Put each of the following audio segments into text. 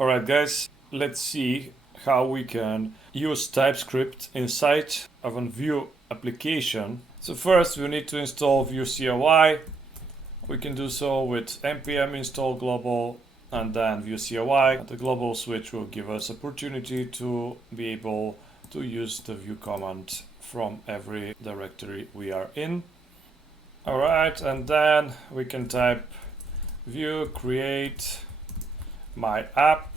Alright guys, let's see how we can use TypeScript inside of a Vue application. So first we need to install Vue CLI. We can do so with npm install global and then Vue CLI. The global switch will give us opportunity to be able to use the Vue command from every directory we are in. Alright, and then we can type Vue create my app,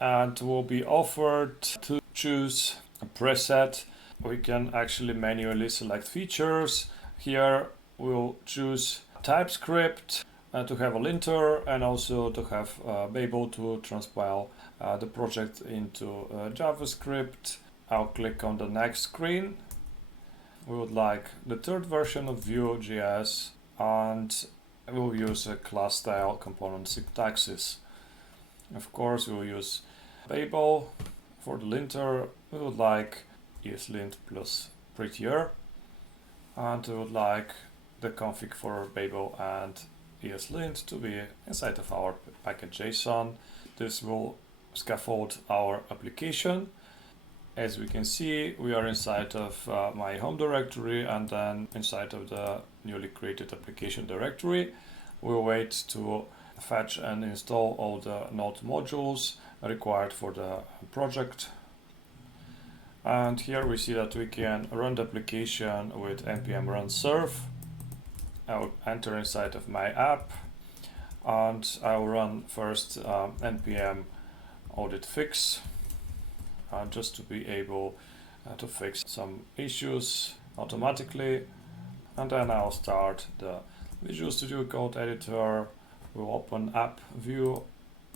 and will be offered to choose a preset. We can actually manually select features. Here we'll choose TypeScript to have a linter and also to have be able to transpile the project into JavaScript. I'll click on the next screen. We would like the third version of VueJS, and we'll use a class style component syntaxes. Of course, we'll use Babel. For the linter, we would like ESLint plus prettier, and we would like the config for Babel and ESLint to be inside of our package.json. This will scaffold our application. As we can see, we are inside of my home directory and then inside of the newly created application directory. We'll wait to fetch and install all the Node modules required for the project. And here we see that we can run the application with npm run serve. I'll enter inside of my app and I'll run first npm audit fix just to be able to fix some issues automatically. And then I'll start the Visual Studio Code editor. We'll open app view,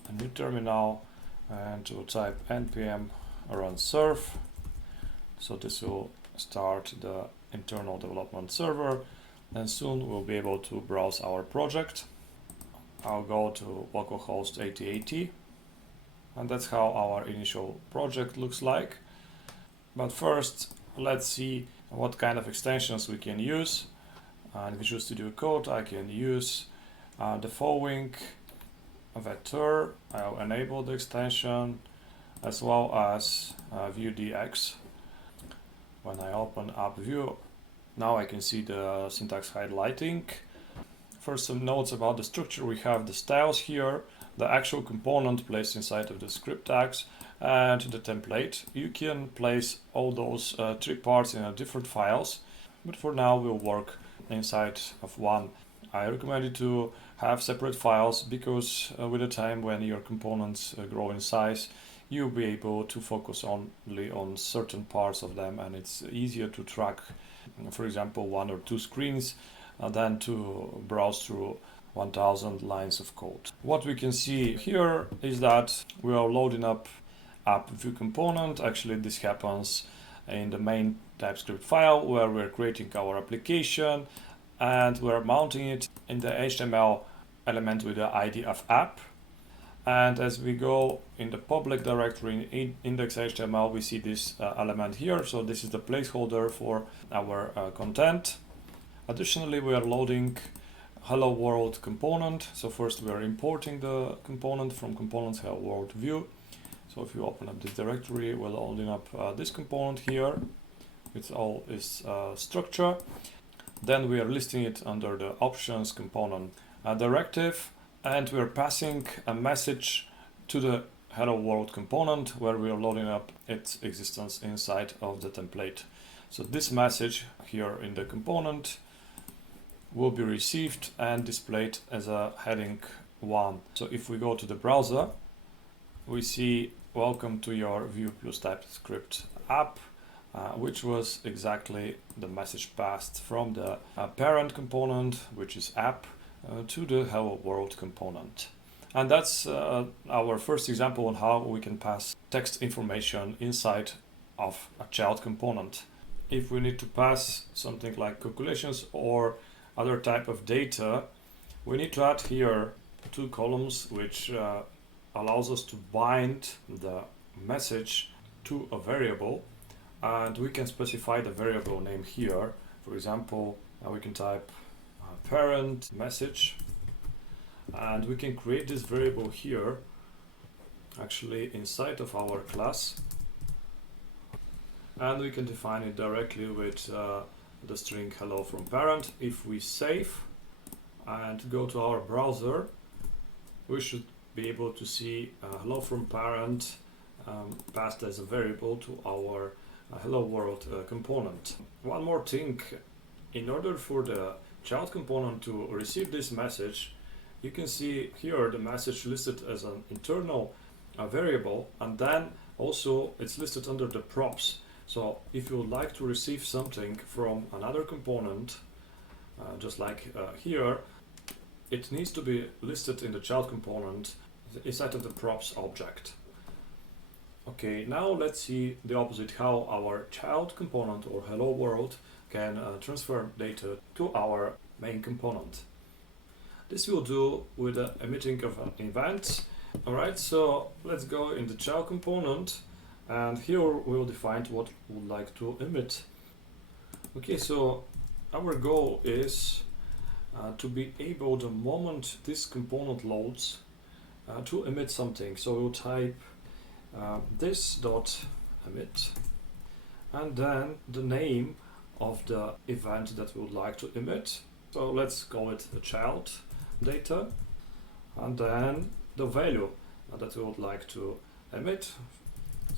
a new terminal, and we'll type npm run serve. So this will start the internal development server, and soon we'll be able to browse our project. I'll go to localhost 8080, and that's how our initial project looks like. But first, let's see what kind of extensions we can use. In Visual Studio Code, I can use the following vector. I'll enable the extension as well as VueDX. When I open up Vue, now I can see the syntax highlighting. First, some notes about the structure. We have the styles here, the actual component placed inside of the script tags, and the template. You can place all those three parts in different files, but for now we'll work inside of one. I recommend you to have separate files because with the time when your components grow in size, you'll be able to focus only on certain parts of them, and it's easier to track, for example, one or two screens than to browse through 1000 lines of code. What we can see here is that we are loading up app view component. Actually, this happens in the main TypeScript file where we're creating our application, and we're mounting it in the HTML element with the ID of app. And as we go in the public directory in index.html, we see this element here. So this is the placeholder for our content. Additionally, we are loading hello world component. So first we are importing the component from components hello world view. So if you open up this directory, we're loading up this component here. It's all is structure. Then we are listing it under the options component directive, and we are passing a message to the hello world component where we are loading up its existence inside of the template. So this message here in the component will be received and displayed as a heading 1. So if we go to the browser, we see welcome to your Vue plus TypeScript app, which was exactly the message passed from the parent component, which is app, to the hello world component. And that's our first example on how we can pass text information inside of a child component. If we need to pass something like calculations or other type of data, we need to add here two columns which allows us to bind the message to a variable, and we can specify the variable name here. For example, we can type parent message, and we can create this variable here actually inside of our class, and we can define it directly with the string hello from parent. If we save and go to our browser, we should be able to see hello from parent passed as a variable to our hello world component. One more thing, in order for the child component to receive this message, you can see here the message listed as an internal variable, and then also it's listed under the props. So if you would like to receive something from another component, just like here, it needs to be listed in the child component inside of the props object. Okay, now let's see the opposite, how our child component or hello world can transfer data to our main component. This we'll do with the emitting of an event. Alright, so let's go in the child component, and here we'll define what we would like to emit. Okay, so our goal is to be able, the moment this component loads, to emit something. So we'll type this dot emit, and then the name of the event that we would like to emit. So let's call it the child data, and then the value that we would like to emit.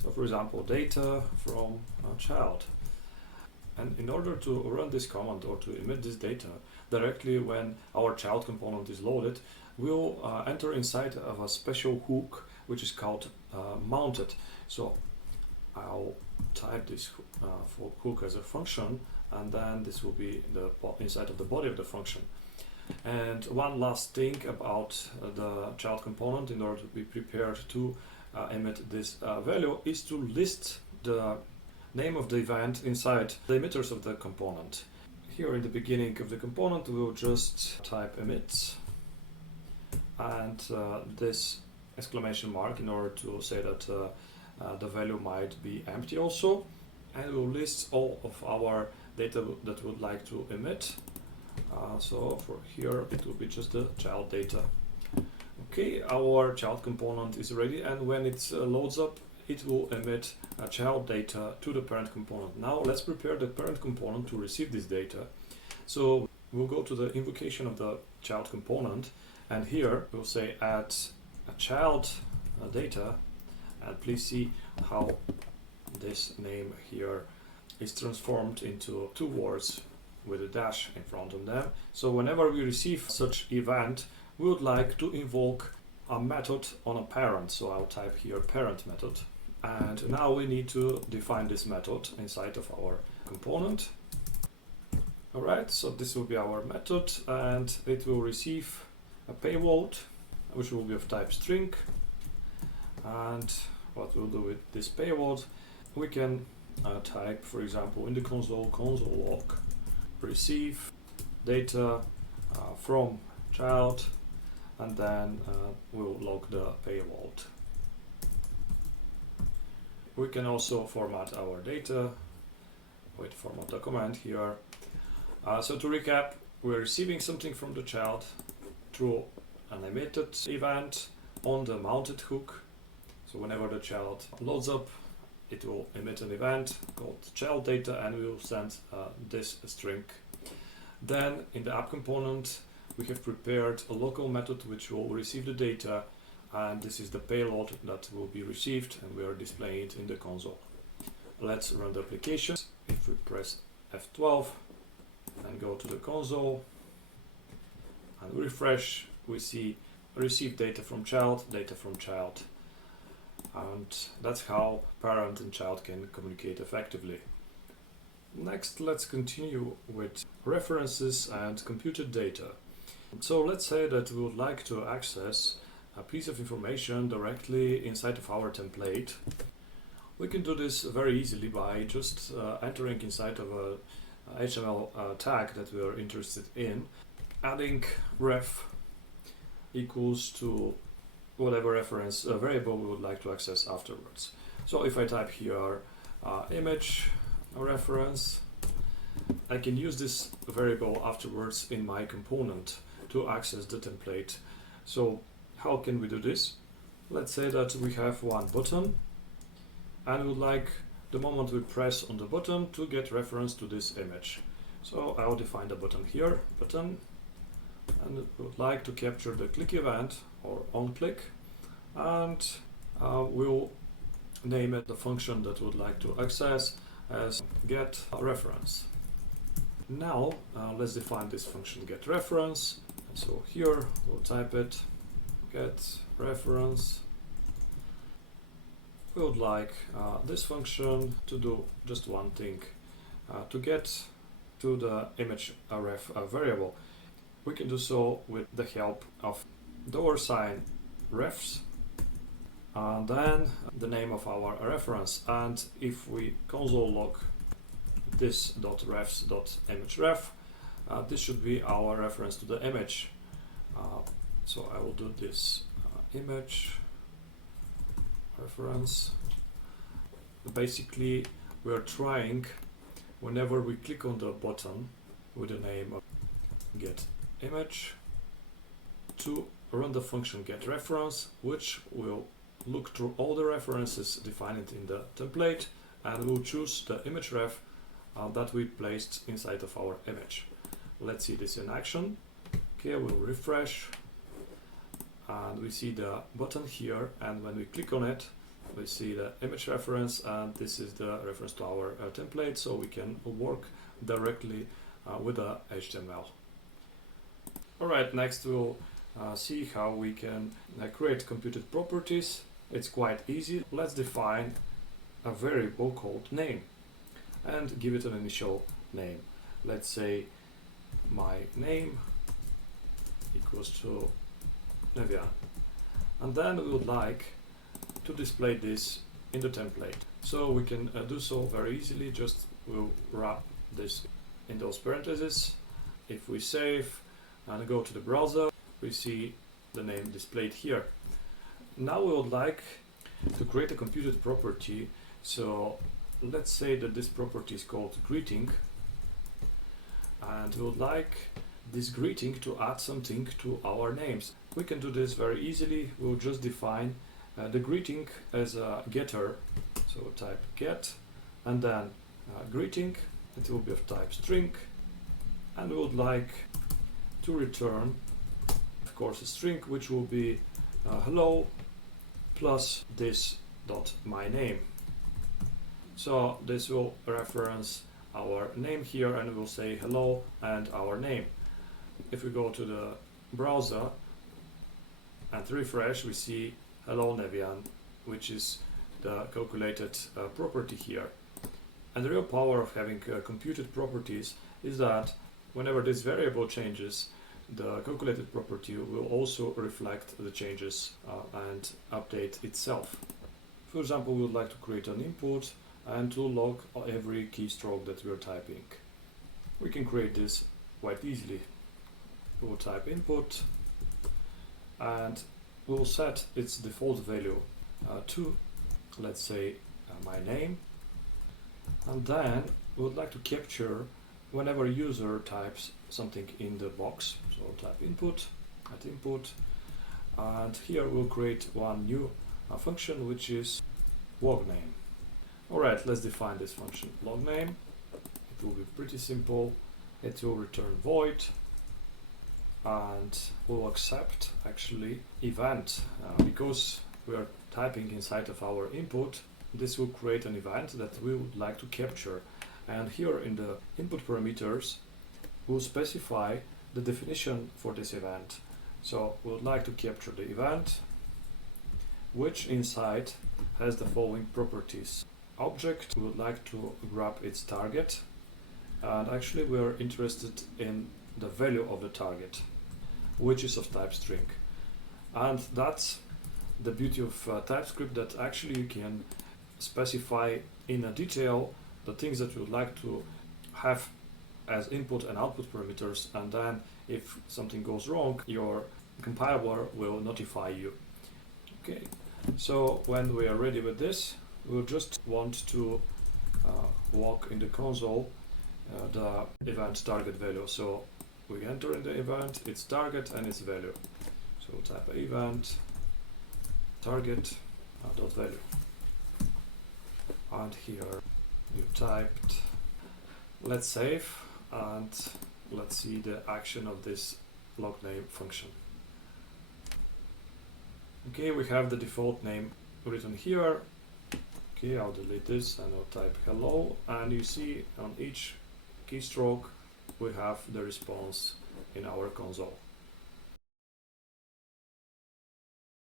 So for example, data from a child. And in order to run this command or to emit this data directly when our child component is loaded, we'll enter inside of a special hook which is called mounted. So I'll type this for hook as a function, and then this will be the inside of the body of the function. And one last thing about the child component, in order to be prepared to emit this value, is to list the name of the event inside the emitters of the component. Here in the beginning of the component, we'll just type emit and this exclamation mark in order to say that the value might be empty also, and we'll list all of our data that we would like to emit. So for here it will be just the child data. Okay, our child component is ready, and when it loads up, it will emit child data to the parent component. Now let's prepare the parent component to receive this data. So we'll go to the invocation of the child component, and here we'll say add a child data, and please see how this name here is transformed into two words with a dash in front of them. So whenever we receive such event, we would like to invoke a method on a parent. So I'll type here parent method, and now we need to define this method inside of our component. Alright, so this will be our method, and it will receive a payload which will be of type string. And what we'll do with this payload, we can type, for example, in the console log receive data from child, and then we'll log the payload. We can also format our data with format document here. So to recap, we're receiving something from the child through an emitted event on the mounted hook. So whenever the child loads up, it will emit an event called child data, and we will send this string. Then in the app component, we have prepared a local method which will receive the data, and this is the payload that will be received, and we are displaying it in the console. Let's run the application. If we press F12 and go to the console and refresh, we see receive data from child, and that's how parent and child can communicate effectively. Next, let's continue with references and computed data. So let's say that we would like to access a piece of information directly inside of our template. We can do this very easily by just entering inside of a HTML tag that we are interested in, adding ref equals to whatever reference variable we would like to access afterwards. So if I type here image reference, I can use this variable afterwards in my component to access the template. So how can we do this? Let's say that we have one button and we would like the moment we press on the button to get reference to this image. So I will define the button here, button, and we would like to capture the click event or on click, and we'll name it the function that we would like to access as get reference. Now let's define this function get reference. So here we'll type it get reference. We would like this function to do just one thing, to get to the image ref variable. We can do so with the help of $sign refs and then the name of our reference. And if we console log this .refs.imageRef, this should be our reference to the image. So I will do this image reference. Basically, we are trying, whenever we click on the button with the name of get image, to run the function get reference, which will look through all the references defined in the template and will choose the image ref that we placed inside of our image. Let's see this in action. Okay, we'll refresh and we see the button here, and when we click on it we see the image reference, and this is the reference to our template, so we can work directly with the HTML. Alright, next we'll see how we can create computed properties. It's quite easy. Let's define a variable called name and give it an initial name. Let's say my name equals to Nevian, and then we would like to display this in the template. So we can do so very easily. Just we'll wrap this in those parentheses. If we save and go to the browser, we see the name displayed here. Now we would like to create a computed property. So let's say that this property is called greeting, and we would like this greeting to add something to our names. We can do this very easily. We'll just define the greeting as a getter. So type get and then greeting. It will be of type string, and we would like to return, of course, a string which will be hello plus this dot my name. So this will reference our name here, and we'll say hello and our name. If we go to the browser and refresh, we see hello Nevian, which is the calculated property here. And the real power of having computed properties is that whenever this variable changes, the calculated property will also reflect the changes and update itself. For example, we would like to create an input and to log every keystroke that we are typing. We can create this quite easily. We will type input and we will set its default value to, let's say, my name, and then we would like to capture whenever a user types something in the box. So we'll type input at input, and here we'll create one new function which is log name. Alright, let's define this function log name. It will be pretty simple. It will return void, and we'll accept actually event because we are typing inside of our input. This will create an event that we would like to capture, and here in the input parameters we'll specify the definition for this event. So we would like to capture the event, which inside has the following properties. Object, we would like to grab its target, and actually we are interested in the value of the target, which is of type string. And that's the beauty of TypeScript, that actually you can specify in a detail the things that you would like to have as input and output parameters, and then if something goes wrong, your compiler will notify you. Okay, so when we are ready with this, we'll just want to log in the console the event target value. So we enter in the event its target and its value. So we'll type event target dot value, and here you typed. Let's save and let's see the action of this log name function. Okay, we have the default name written here. Okay, I'll delete this and I'll type hello, and you see on each keystroke we have the response in our console.